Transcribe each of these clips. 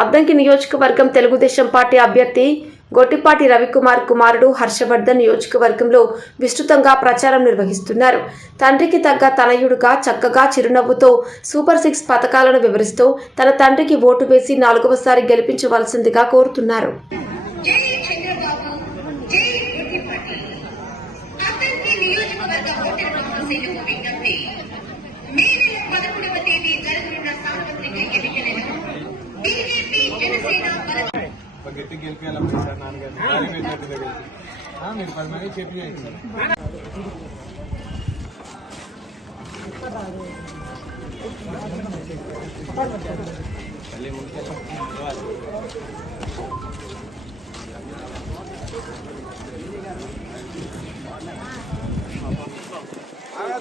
అద్దంకి నియోజకవర్గం తెలుగుదేశం పార్టీ అభ్యర్థి గొట్టిపాటి రవికుమార్ కుమారుడు హర్షవర్ధన్ నియోజకవర్గంలో విస్తృతంగా ప్రచారం నిర్వహిస్తున్నారు. తండ్రికి తగ్గ తనయుడుగా చక్కగా చిరునవ్వుతో సూపర్ సిక్స్ పథకాలను వివరిస్తూ తన తండ్రికి ఓటు వేసి నాలుగవసారి గెలిపించవలసిందిగా కోరుతున్నారు. నియోజకవర్గ ఒక గట్టి గెలిపించాలి సార్ నాన్నగారిని మీరు పది మంది చెప్పి సార్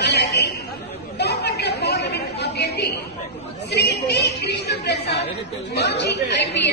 అలాగే బాపట్ల పార్లమెంట్ అభ్యర్థి శ్రీ టి కృష్ణప్రసాద్ మాజీ ఐపీఎస్